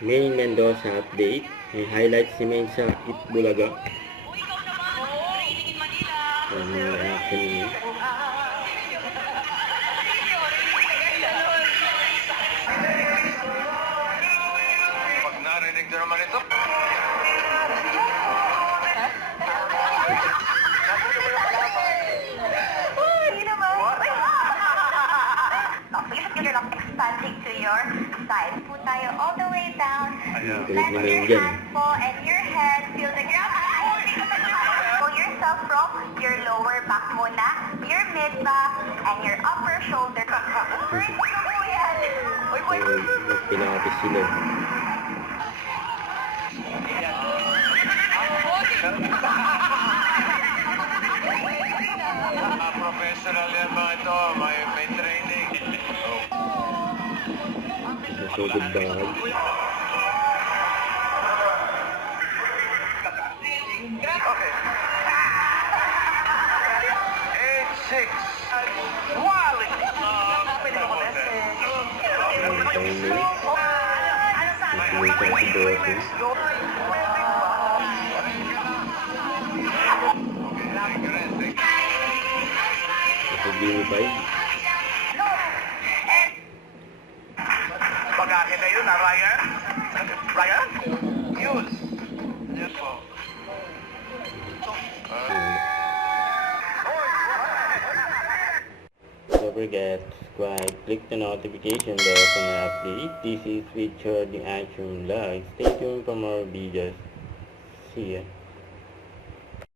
Maine Mendoza update. May highlights si Maine sa Itbulaga. Ang mga reaction niya. Pag narinig na naman ito. Expanding to your side. Po tayo all the way down. Galit Let naman your dyan. hands po and your head feel the ground. Pull yourself from your lower back muna, your mid back, and your upper shoulder. Break mo po yan. Pinakapis sila. Professional yan mga ito. May training. Nasugod bahag. Okay. 8-6. Wally! Pwede mo message. Ang timing. Nasulitan si Dawson. Nasa-G5. Bagahe kayo na, Ryan? Ryan? Use. Yes po. Don't forget to subscribe, click the notification bell for more update. This is Richard the Action Vlog. Stay tuned for more videos. See ya.